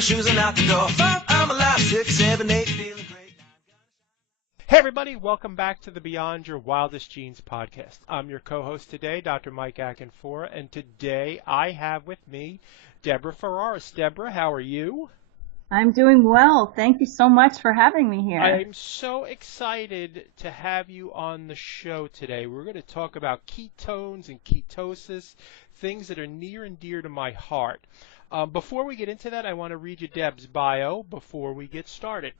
my shoes and out the door. 5, I'm alive. 6, 7, 8, feeling great. Hey everybody, welcome back to the Beyond Your Wildest Genes podcast. I'm your co-host today, Dr. Mike Akinfora, and today I have with me Deborah Ferraris. Deborah, how are you? I'm doing well. Thank you so much for having me here. I'm so excited to have you on the show today. We're going to talk about ketones and ketosis, things that are near and dear to my heart. Before we get into that, I want to read you Deb's bio before we get started.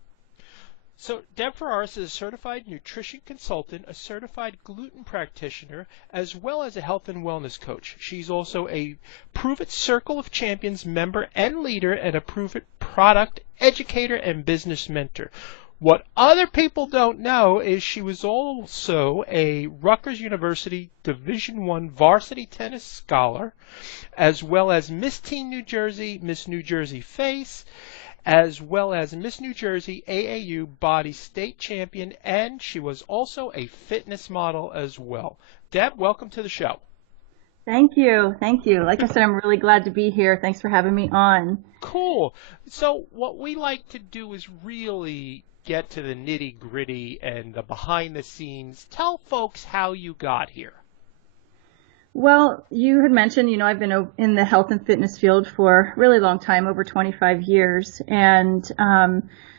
So Deb Ferraris is a certified nutrition consultant, a certified gluten practitioner, as well as a health and wellness coach. She's also a Prove It Circle of Champions member and leader, and a Prove It product educator and business mentor. What other people don't know is she was also a Rutgers University Division I varsity tennis scholar, as well as Miss Teen New Jersey, Miss New Jersey Face, as well as Miss New Jersey AAU Body State Champion, and she was also a fitness model as well. Deb, welcome to the show. Thank you. Thank you. Like I said, I'm really glad to be here. Thanks for having me on. Cool. So what we like to do is really get to the nitty-gritty and the behind the scenes. Tell folks how you got here. Well, you had mentioned, I've been in the health and fitness field for a really long time, over 25 years. And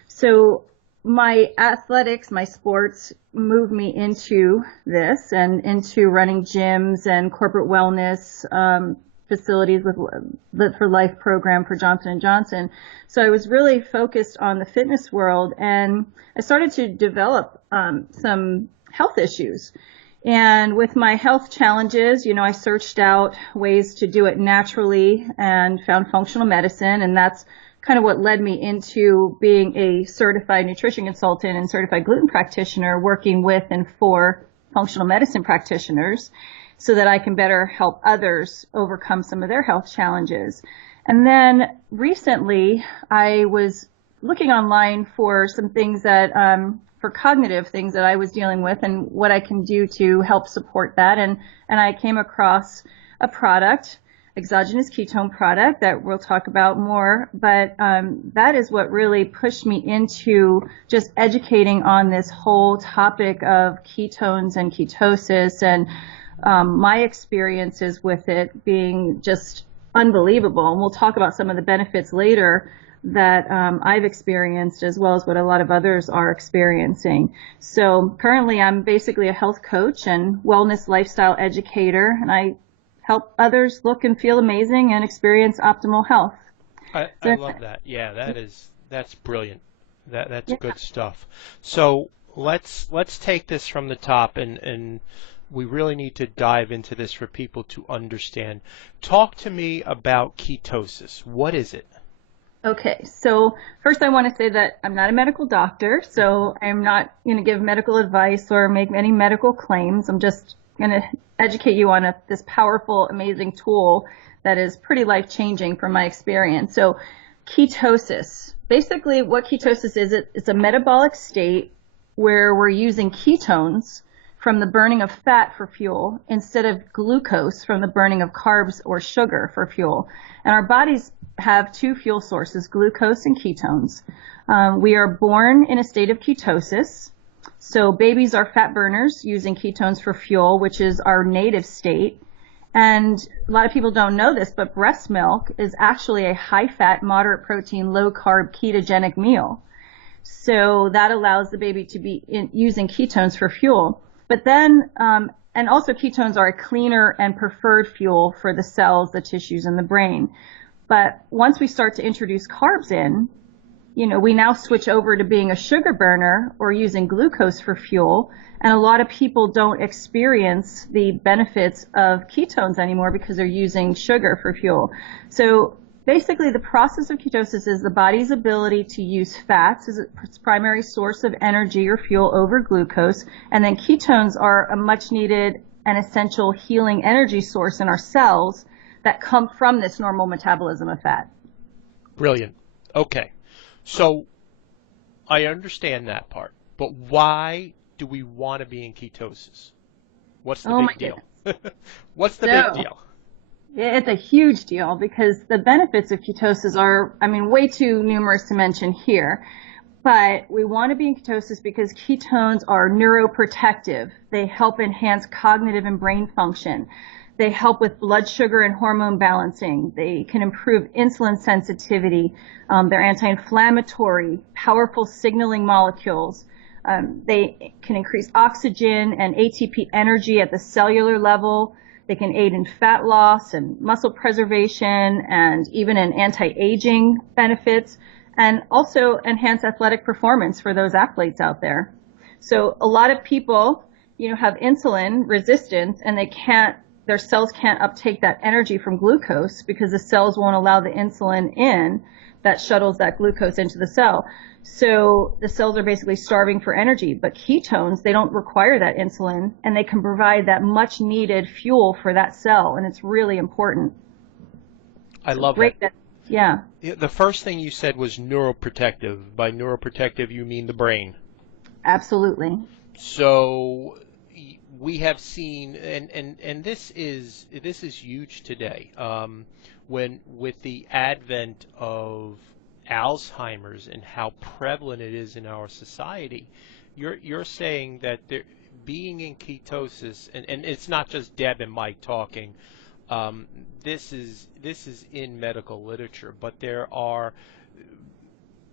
so my athletics, my sports moved me into this and into running gyms and corporate wellness facilities with Live for Life program for Johnson & Johnson. So I was really focused on the fitness world, and I started to develop some health issues. And with my health challenges, I searched out ways to do it naturally and found functional medicine. And that's kind of what led me into being a certified nutrition consultant and certified gluten practitioner, working with and for functional medicine practitioners so that I can better help others overcome some of their health challenges. And then recently I was looking online for some things that, for cognitive things that I was dealing with and what I can do to help support that. And I came across a product, exogenous ketone product, that we'll talk about more. But that is what really pushed me into just educating on this whole topic of ketones and ketosis, and my experiences with it being just unbelievable. And we'll talk about some of the benefits later that I've experienced, as well as what a lot of others are experiencing. So currently I'm basically a health coach and wellness lifestyle educator, and I help others look and feel amazing and experience optimal health. I love that. Yeah, that's brilliant. That's good stuff. So let's take this from the top, and we really need to dive into this for people to understand. Talk to me about ketosis. What is it? Okay, so first I want to say that I'm not a medical doctor, so I'm not going to give medical advice or make any medical claims. I'm just going to educate you on this powerful, amazing tool that is pretty life-changing from my experience. So ketosis, basically what ketosis is, it's a metabolic state where we're using ketones from the burning of fat for fuel instead of glucose from the burning of carbs or sugar for fuel. And our bodies have two fuel sources, glucose and ketones. We are born in a state of ketosis. So babies are fat burners using ketones for fuel, which is our native state. And a lot of people don't know this, but breast milk is actually a high-fat, moderate protein, low-carb, ketogenic meal. So that allows the baby to be using ketones for fuel. But then, and also ketones are a cleaner and preferred fuel for the cells, the tissues, and the brain. But once we start to introduce carbs in, we now switch over to being a sugar burner or using glucose for fuel. And a lot of people don't experience the benefits of ketones anymore because they're using sugar for fuel. So basically the process of ketosis is the body's ability to use fats as its primary source of energy or fuel over glucose. And then ketones are a much needed and essential healing energy source in our cells that come from this normal metabolism of fat. Brilliant. Okay. So I understand that part, but why do we want to be in ketosis? What's the big deal? What's the big deal? It's a huge deal because the benefits of ketosis are, I mean, way too numerous to mention here. But we want to be in ketosis because ketones are neuroprotective. They help enhance cognitive and brain function. They help with blood sugar and hormone balancing. They can improve insulin sensitivity. They're anti-inflammatory, powerful signaling molecules. They can increase oxygen and ATP energy at the cellular level. They can aid in fat loss and muscle preservation and even in anti-aging benefits, and also enhance athletic performance for those athletes out there. So a lot of people, have insulin resistance and their cells can't uptake that energy from glucose because the cells won't allow the insulin in that shuttles that glucose into the cell. So the cells are basically starving for energy, but ketones, they don't require that insulin and they can provide that much needed fuel for that cell, and it's really important. I love that. Yeah. The first thing you said was neuroprotective. By neuroprotective, you mean the brain. Absolutely. So we have seen, and this is huge today, with the advent of Alzheimer's and how prevalent it is in our society. You're saying that being in ketosis, and it's not just Deb and Mike talking. This is in medical literature, but there are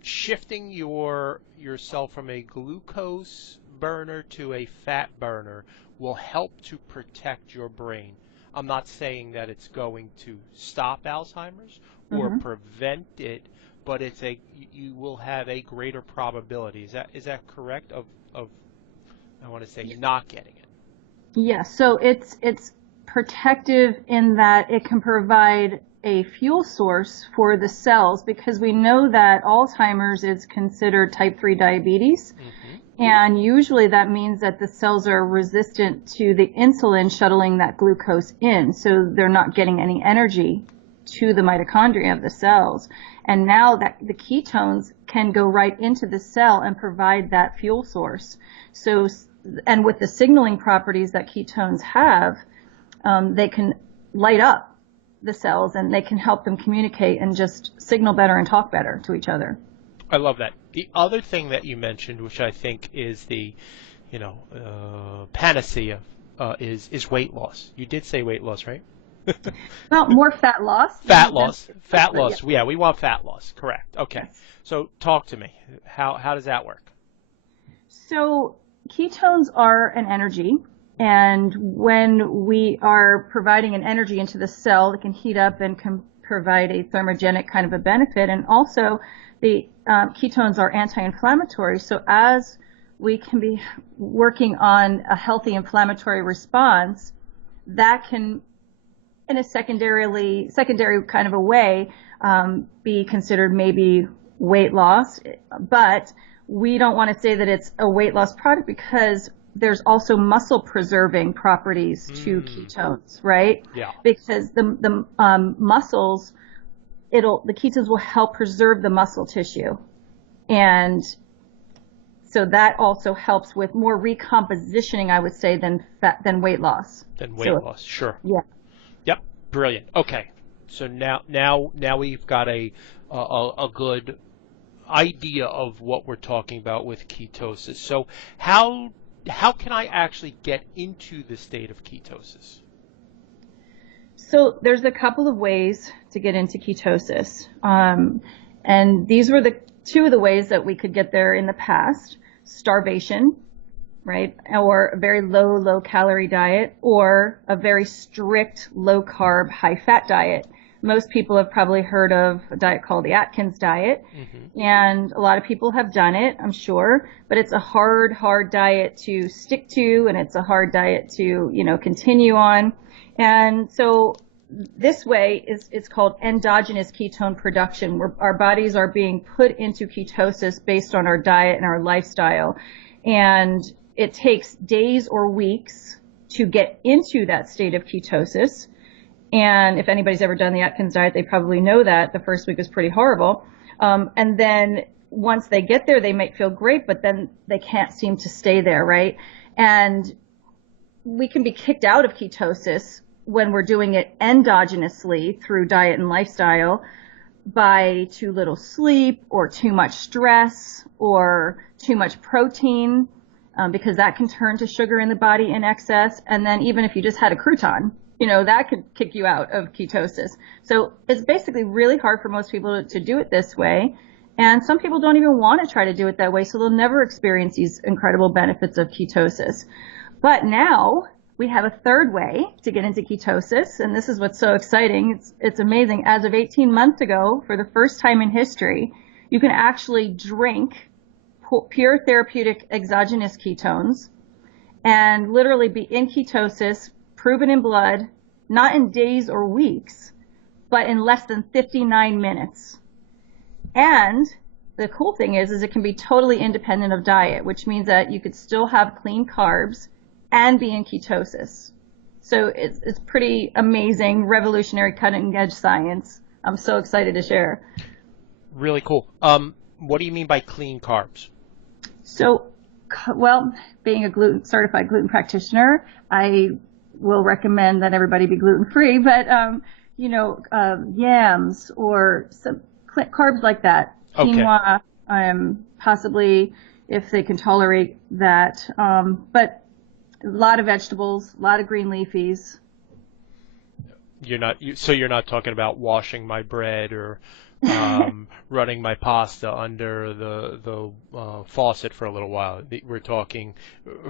shifting yourself from a glucose burner to a fat burner will help to protect your brain. I'm not saying that it's going to stop Alzheimer's or prevent it, but you will have a greater probability. Is that correct? Of I want to say not getting it. Yeah. So it's protective in that it can provide a fuel source for the cells, because we know that Alzheimer's is considered type 3 diabetes. And usually that means that the cells are resistant to the insulin shuttling that glucose in, so they're not getting any energy to the mitochondria of the cells. And now that the ketones can go right into the cell and provide that fuel source. So, and with the signaling properties that ketones have, they can light up the cells and they can help them communicate and just signal better and talk better to each other. I love that. The other thing that you mentioned, which I think is the, panacea, is weight loss. You did say weight loss, right? Well, more fat loss. Fat loss. Fat loss. Yeah, we want fat loss. Correct. Okay. Yes. So talk to me. How does that work? So ketones are an energy, and when we are providing an energy into the cell, it can heat up and can provide a thermogenic kind of a benefit. And also the ketones are anti-inflammatory. So as we can be working on a healthy inflammatory response, that can, in a secondary kind of a way, be considered maybe weight loss. But we don't want to say that it's a weight loss product, because there's also muscle preserving properties to ketones, right? Yeah. Because the muscles, the ketones will help preserve the muscle tissue. And so that also helps with more recompositioning, I would say, than weight loss. Than weight loss, sure. Yeah. Yep. Brilliant. Okay. So now we've got a good idea of what we're talking about with ketosis. So how can I actually get into the state of ketosis? So there's a couple of ways to get into ketosis. And these were the two of the ways that we could get there in the past: starvation, right? Or a very low calorie diet, or a very strict low carb, high fat diet. Most people have probably heard of a diet called the Atkins diet, and a lot of people have done it, I'm sure, but it's a hard diet to stick to, and it's a hard diet to, continue on. And so this way it's called endogenous ketone production, where our bodies are being put into ketosis based on our diet and our lifestyle. And it takes days or weeks to get into that state of ketosis. And if anybody's ever done the Atkins diet, they probably know that the first week is pretty horrible. And then once they get there, they might feel great, but then they can't seem to stay there, right? And we can be kicked out of ketosis when we're doing it endogenously through diet and lifestyle by too little sleep or too much stress or too much protein, because that can turn to sugar in the body in excess. And then even if you just had a crouton, that could kick you out of ketosis. So it's basically really hard for most people to do it this way. And some people don't even want to try to do it that way, so they'll never experience these incredible benefits of ketosis. But now we have a third way to get into ketosis, and this is what's so exciting. It's amazing. As of 18 months ago, for the first time in history, you can actually drink pure therapeutic exogenous ketones and literally be in ketosis, proven in blood, not in days or weeks, but in less than 59 minutes. And the cool thing is it can be totally independent of diet, which means that you could still have clean carbs and be in ketosis. So it's pretty amazing, revolutionary, cutting edge science. I'm so excited to share. Really cool. What do you mean by clean carbs? So, well, being a certified gluten practitioner, I will recommend that everybody be gluten-free, but, yams or some carbs like that. Okay. Quinoa, possibly if they can tolerate that. But a lot of vegetables, a lot of green leafies. So you're not talking about washing my bread or running my pasta under the faucet for a little while. We're talking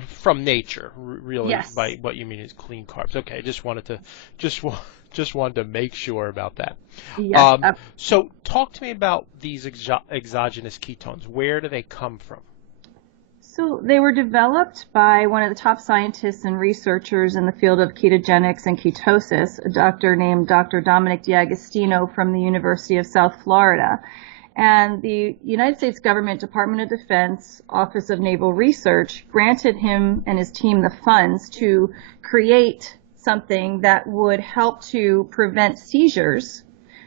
from nature, really. Yes. By what you mean is clean carbs. Okay, just wanted to make sure about that. Yes. So talk to me about these exogenous ketones. Where do they come from? So they were developed by one of the top scientists and researchers in the field of ketogenics and ketosis, a doctor named Dr. Dominic D'Agostino from the University of South Florida. And the United States Government Department of Defense Office of Naval Research granted him and his team the funds to create something that would help to prevent seizures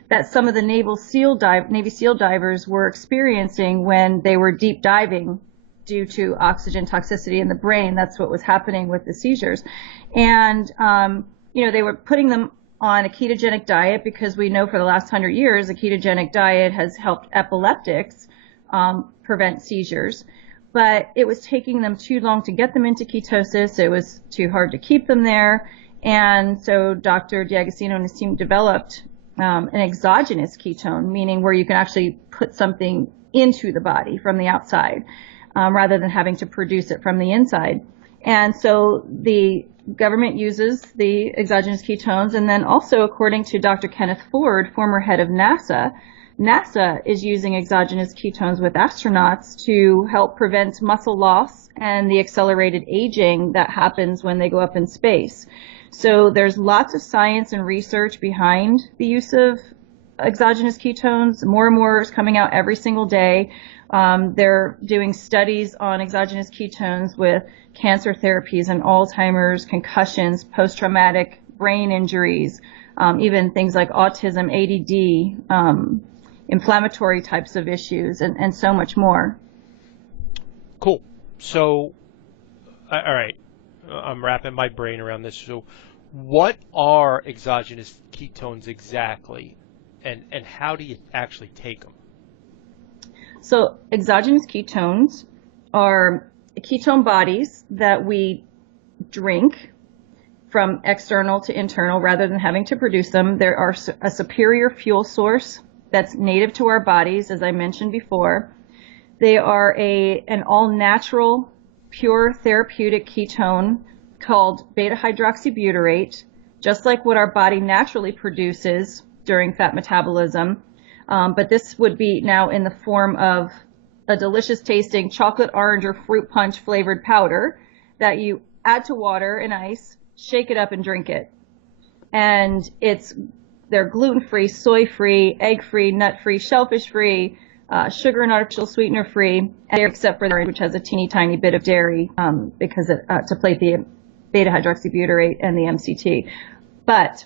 that some of the Navy SEAL divers were experiencing when they were deep diving due to oxygen toxicity in the brain. That's what was happening with the seizures. And, they were putting them on a ketogenic diet because we know for the last 100 years a ketogenic diet has helped epileptics prevent seizures. But it was taking them too long to get them into ketosis. It was too hard to keep them there. And so Dr. D'Agostino and his team developed an exogenous ketone, meaning where you can actually put something into the body from the outside. Rather than having to produce it from the inside. And so the government uses the exogenous ketones, and then also according to Dr. Kenneth Ford, former head of NASA, NASA is using exogenous ketones with astronauts to help prevent muscle loss and the accelerated aging that happens when they go up in space. So there's lots of science and research behind the use of exogenous ketones. More and more is coming out every single day. They're doing studies on exogenous ketones with cancer therapies and Alzheimer's, concussions, post-traumatic brain injuries, even things like autism, ADD, inflammatory types of issues, and so much more. Cool. So, all right, I'm wrapping my brain around this. So what are exogenous ketones exactly, and how do you actually take them? So exogenous ketones are ketone bodies that we drink from external to internal rather than having to produce them. They are a superior fuel source that's native to our bodies, as I mentioned before. They are an all-natural, pure therapeutic ketone called beta-hydroxybutyrate, just like what our body naturally produces during fat metabolism. But this would be now in the form of a delicious tasting chocolate, orange, or fruit punch flavored powder that you add to water and ice, shake it up and drink it. And they're gluten-free, soy-free, egg-free, nut-free, shellfish-free, sugar and artificial sweetener-free, except for the orange, which has a teeny tiny bit of dairy because to plate the beta-hydroxybutyrate and the MCT. But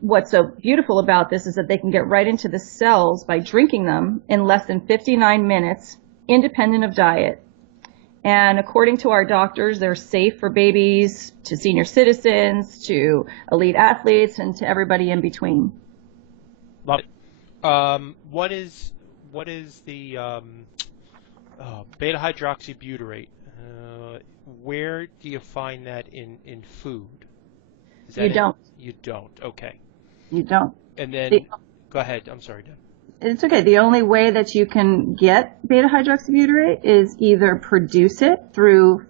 what's so beautiful about this is that they can get right into the cells by drinking them in less than 59 minutes, independent of diet. And according to our doctors, they're safe for babies, to senior citizens, to elite athletes, and to everybody in between. Love it. What is the beta hydroxybutyrate? Where do you find that in food? Is that You don't. You don't. Okay. You don't. And then go ahead. I'm sorry, Dan. It's okay. The only way that you can get beta hydroxybutyrate is either produce it through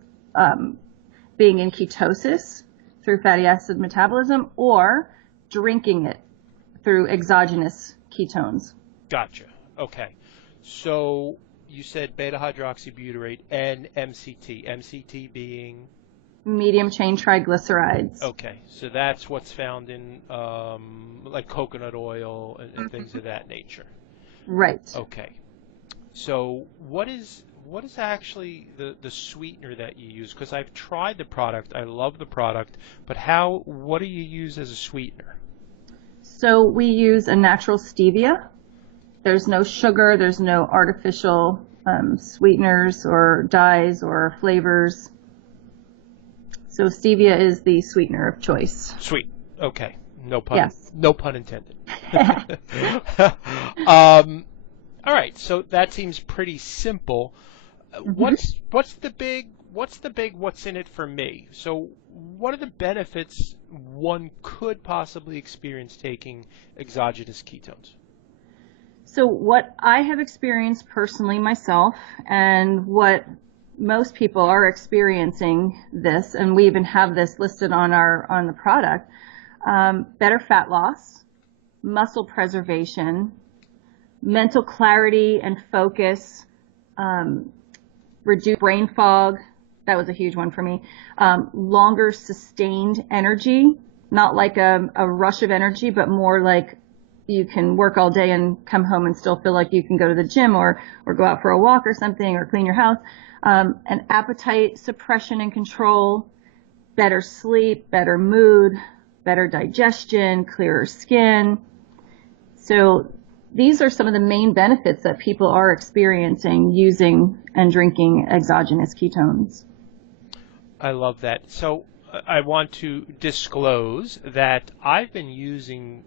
being in ketosis, through fatty acid metabolism, or drinking it through exogenous ketones. Gotcha. Okay. So you said beta hydroxybutyrate and MCT. MCT being Medium chain triglycerides. okay. So that's what's found in like coconut oil and things of that nature. Right. Okay. So what is actually the sweetener that you use? Because I've tried the product, I love the product, but what do you use as a sweetener? So we use a natural stevia. There's no sugar, there's no artificial sweeteners or dyes or flavors. So stevia is the sweetener of choice. Sweet. Okay. No pun. Yes. No pun intended. All right. So that seems pretty simple. What's the big what's in it for me? So what are the benefits one could possibly experience taking exogenous ketones? So what I have experienced personally myself, and what most people are experiencing this, and we even have this listed on the product, better fat loss, muscle preservation, mental clarity and focus, reduced brain fog. That was a huge one for me. Longer sustained energy, not like a rush of energy, but more like you can work all day and come home and still feel like you can go to the gym or go out for a walk or something or clean your house. And appetite suppression and control, better sleep, better mood, better digestion, clearer skin. So these are some of the main benefits that people are experiencing using and drinking exogenous ketones. I love that. So I want to disclose that I've been using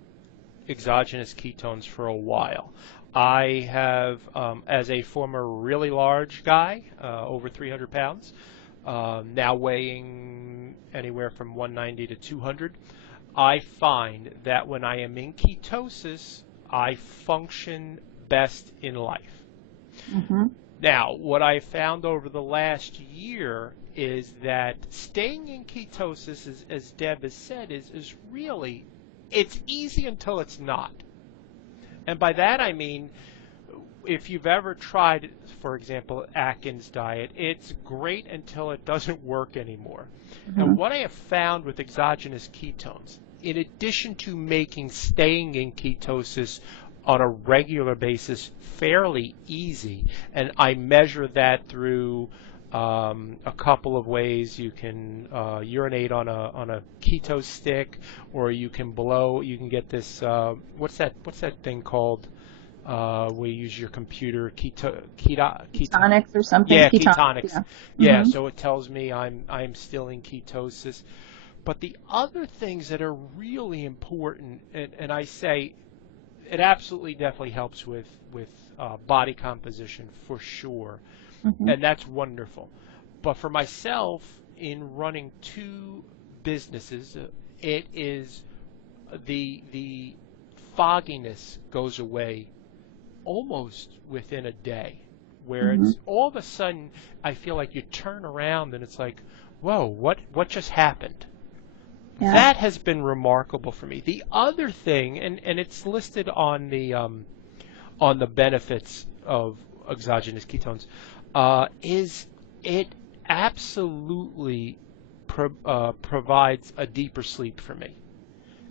exogenous ketones for a while. I have, as a former really large guy, over 300 pounds, now weighing anywhere from 190 to 200, I find that when I am in ketosis, I function best in life. Mm-hmm. Now, what I found over the last year is that staying in ketosis, as Deb has said, is really, it's easy until it's not. And by that I mean, if you've ever tried, for example, Atkins diet, it's great until it doesn't work anymore. Mm-hmm. And what I have found with exogenous ketones, in addition to making staying in ketosis on a regular basis fairly easy, and I measure that through a couple of ways. You can urinate on a keto stick, or you can blow. You can get this what's that thing called? Where you use your computer, Ketonics or something. Yeah, ketonics. Yeah, Mm-hmm. so it tells me I'm still in ketosis. But the other things that are really important, and I say it absolutely definitely helps with body composition for sure, Mm-hmm. and that's wonderful. But for myself, in running two businesses, it is the fogginess goes away almost within a day, where Mm-hmm. it's all of a sudden I feel like you turn around and it's like, whoa, what just happened? Yeah. That has been remarkable for me. The other thing, and it's listed on the benefits of exogenous ketones, is it absolutely provides a deeper sleep for me.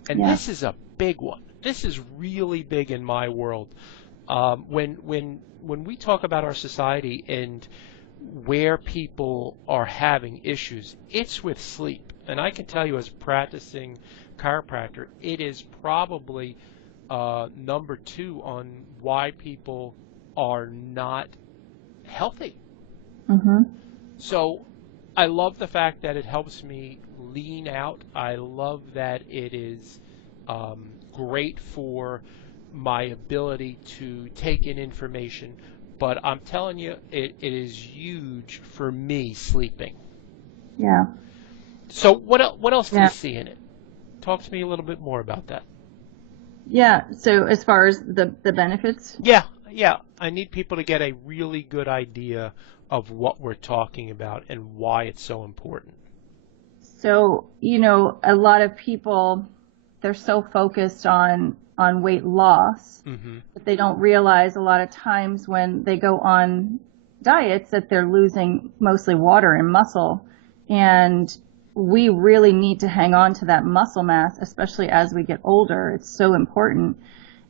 And Yeah. this is a big one. This is really big in my world. When we talk about our society and where people are having issues, it's with sleep. And I can tell you, as a practicing chiropractor, it is probably number 2 on why people are not healthy. Mm-hmm. So I love the fact that it helps me lean out. I love that it is great for my ability to take in information. But I'm telling you, it is huge for me sleeping. Yeah. So what else do you Yeah. see in it? Talk to me a little bit more about that. Yeah. So as far as the benefits, Yeah, yeah. I need people to get a really good idea of what we're talking about and why it's so important. so, a lot of people, they're so focused on weight loss, Hmm. but they don't realize a lot of times when they go on diets that they're losing mostly water and muscle. And we really need to hang on to that muscle mass, especially as we get older. It's so important.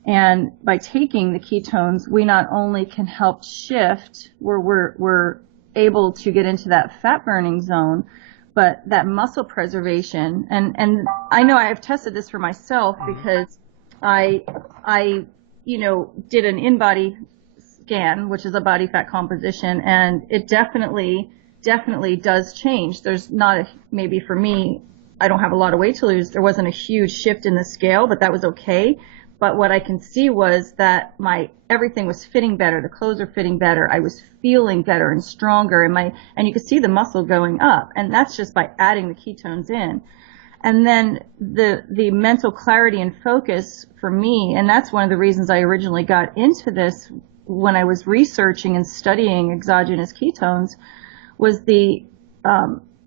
And by taking the ketones, we not only can help shift where we're able to get into that fat burning zone, but that muscle preservation. And I know I have tested this for myself because I did an in-body scan, which is a body fat composition, and it definitely does change. There's not maybe for me, I don't have a lot of weight to lose. There wasn't a huge shift in the scale, but that was okay. But what I can see was that everything was fitting better. The clothes are fitting better. I was feeling better and stronger, and you could see the muscle going up. And that's just by adding the ketones in. And then the mental clarity and focus for me, and that's one of the reasons I originally got into this when I was researching and studying exogenous ketones, was the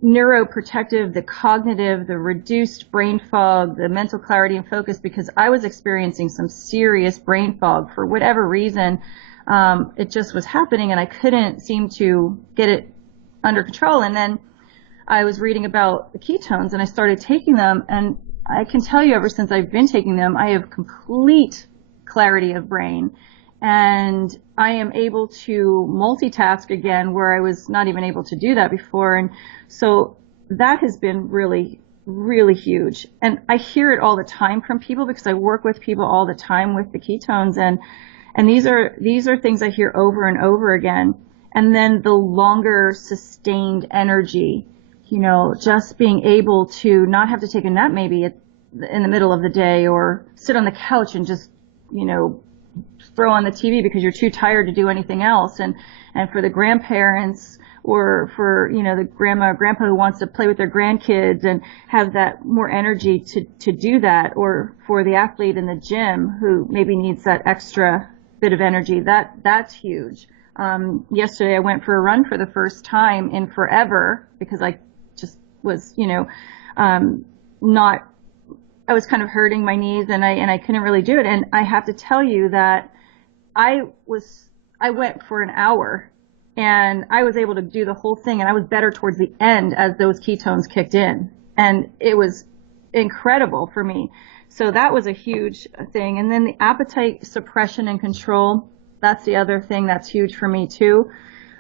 neuroprotective, the cognitive, the reduced brain fog, the mental clarity and focus, because I was experiencing some serious brain fog for whatever reason. It just was happening and I couldn't seem to get it under control. And then I was reading about the ketones and I started taking them, and I can tell you ever since I've been taking them, I have complete clarity of brain. And I am able to multitask again where I was not even able to do that before. And so that has been really, really huge. And I hear it all the time from people because I work with people all the time with the ketones. And these are things I hear over and over again. And then the longer sustained energy, just being able to not have to take a nap maybe in the middle of the day or sit on the couch and just, throw on the TV because you're too tired to do anything else. And for the grandparents or for, the grandma or grandpa who wants to play with their grandkids and have that more energy to do that, or for the athlete in the gym who maybe needs that extra bit of energy, that's huge. Yesterday I went for a run for the first time in forever because I just was, I was kind of hurting my knees and I couldn't really do it. And I have to tell you that I went for an hour and I was able to do the whole thing, and I was better towards the end as those ketones kicked in. And it was incredible for me. So that was a huge thing. And then the appetite suppression and control, that's the other thing that's huge for me too.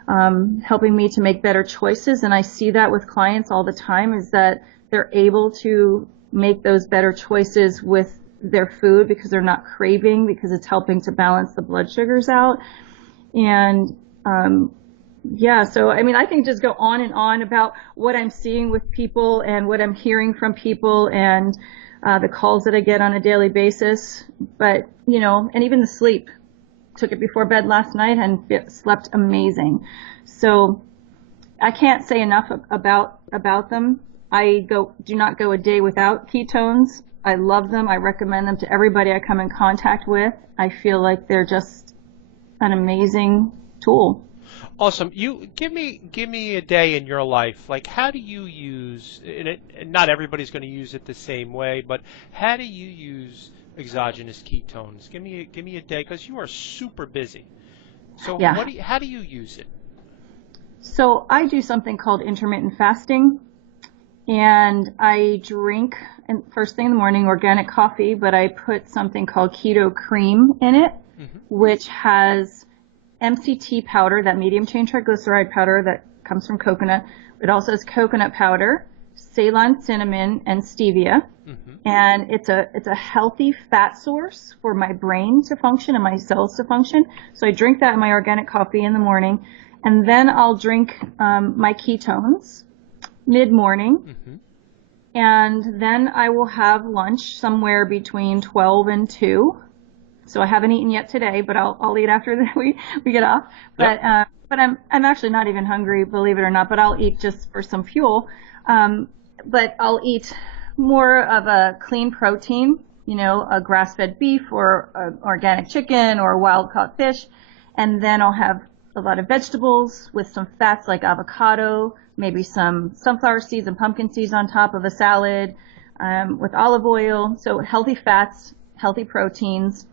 Helping me to make better choices. And I see that with clients all the time, is that they're able to make those better choices with their food because they're not craving, because it's helping to balance the blood sugars out. And so I can just go on and on about what I'm seeing with people and what I'm hearing from people and the calls that I get on a daily basis. But and even the sleep. Took it before bed last night and slept amazing. So I can't say enough about them. I do not go a day without ketones. I love them. I recommend them to everybody I come in contact with. I feel like they're just an amazing tool. Awesome. You give me a day in your life. Like, how do you use? And not everybody's going to use it the same way, but how do you use exogenous ketones? Give me a day, because you are super busy. So Yeah. How do you use it? So I do something called intermittent fasting, and I drink first thing in the morning organic coffee, but I put something called keto cream in it, which has MCT powder, that medium chain triglyceride powder that comes from coconut. It also has coconut powder, Ceylon cinnamon, and stevia. And it's a healthy fat source for my brain to function and my cells to function. So I drink that in my organic coffee in the morning. And then I'll drink my ketones mid-morning. Mm-hmm. And then I will have lunch somewhere between 12 and 2. So I haven't eaten yet today, but I'll eat after we get off. Yep. But I'm actually not even hungry, believe it or not, but I'll eat just for some fuel. But I'll eat more of a clean protein, a grass-fed beef or organic chicken or wild-caught fish. And then I'll have a lot of vegetables with some fats like avocado, maybe some sunflower seeds and pumpkin seeds on top of a salad, with olive oil. So healthy fats, healthy proteins.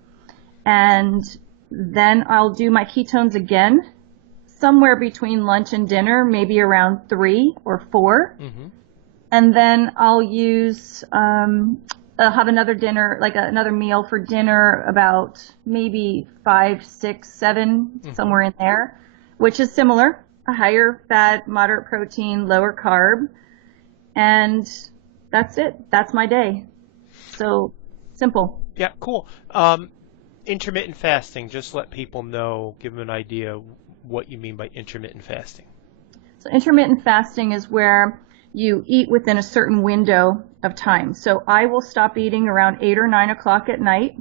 And then I'll do my ketones again somewhere between lunch and dinner, maybe around 3 or 4. Mm-hmm. And then I'll have another dinner, like another meal for dinner about maybe 5, 6, 7, somewhere in there, which is similar, a higher fat, moderate protein, lower carb. And that's it. That's my day. So simple. Yeah, cool. Intermittent fasting, just let people know, give them an idea what you mean by intermittent fasting. So intermittent fasting is where you eat within a certain window of time. So I will stop eating around 8 or 9 o'clock at night,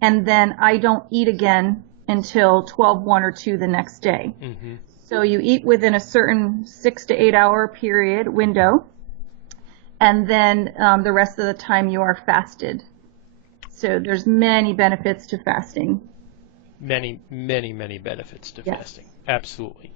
and then I don't eat again until 12, 1 or 2 the next day. Mm-hmm. So you eat within a certain 6 to 8 hour period window, and then the rest of the time you are fasted. So there's many benefits to fasting. Many, many, many benefits to Yes. fasting. Absolutely.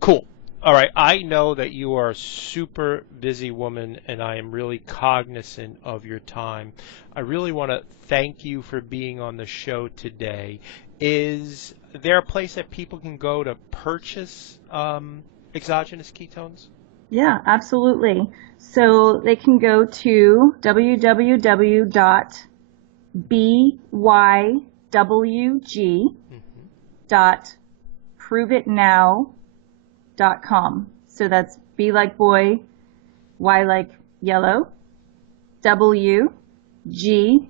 Cool. All right. I know that you are a super busy woman, and I am really cognizant of your time. I really want to thank you for being on the show today. Is there a place that people can go to purchase exogenous ketones? Yeah, absolutely. So they can go to www.bywg.proveitnow.com. So that's B like boy, Y like yellow, W, G,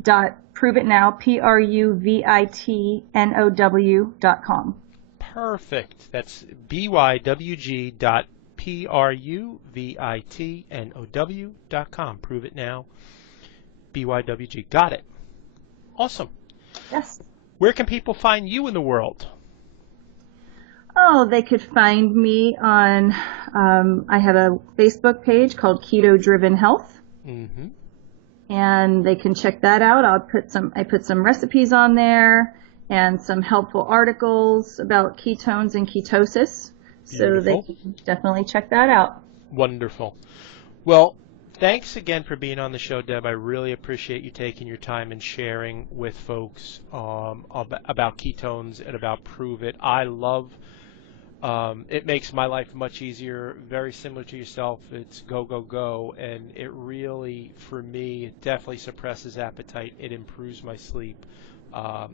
dot proveitnow, PRUVITNOW.com. Perfect. That's bywg.pruvitnow.com. Prove it now. BYWG. Got it. Awesome. Yes. Where can people find you in the world? Oh, they could find me on, I have a Facebook page called Keto Driven Health. Mm-hmm. And they can check that out. I put some recipes on there and some helpful articles about ketones and ketosis. So they can definitely check that out. Wonderful. Well, thanks again for being on the show, Deb. I really appreciate you taking your time and sharing with folks about ketones and about Prove It. I love it. Makes my life much easier, very similar to yourself. It's go, go, go, and it really, for me, it definitely suppresses appetite. It improves my sleep.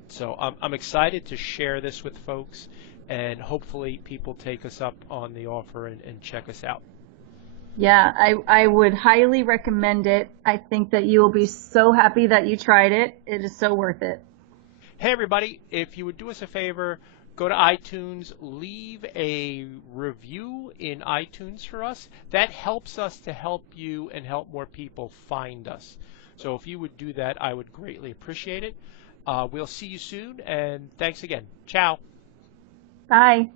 So I'm excited to share this with folks, and hopefully people take us up on the offer and check us out. Yeah, I would highly recommend it. I think that you will be so happy that you tried it. It is so worth it. Hey, everybody, if you would do us a favor, go to iTunes, leave a review in iTunes for us. That helps us to help you and help more people find us. So if you would do that, I would greatly appreciate it. We'll see you soon, and thanks again. Ciao. Bye.